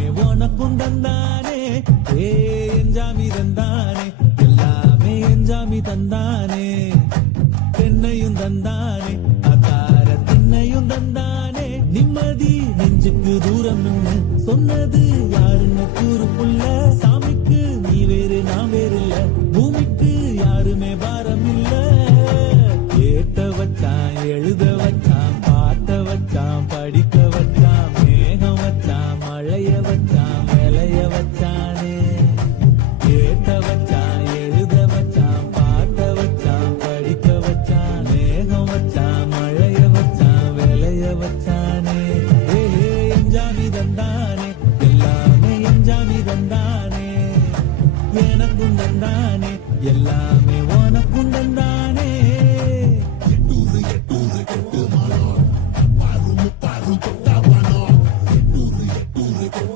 எல்லாமே உனக்கும் தந்தானே எஞ்சாமி தந்தானே எல்லாமே எஞ்சாமி தந்தானே தென்னையும் தந்தானே அகார திண்ணையும் தந்தானே நிம்மதி நெஞ்சுக்கு தூரம் சொன்னது யாருன்னு கூறுப்புள்ள சாமிக்கு நீ வேறு நான் வேறு இல்ல பூமிக்கு யாருமே பாரம் இல்ல ஏத்த வச்சான் எழுத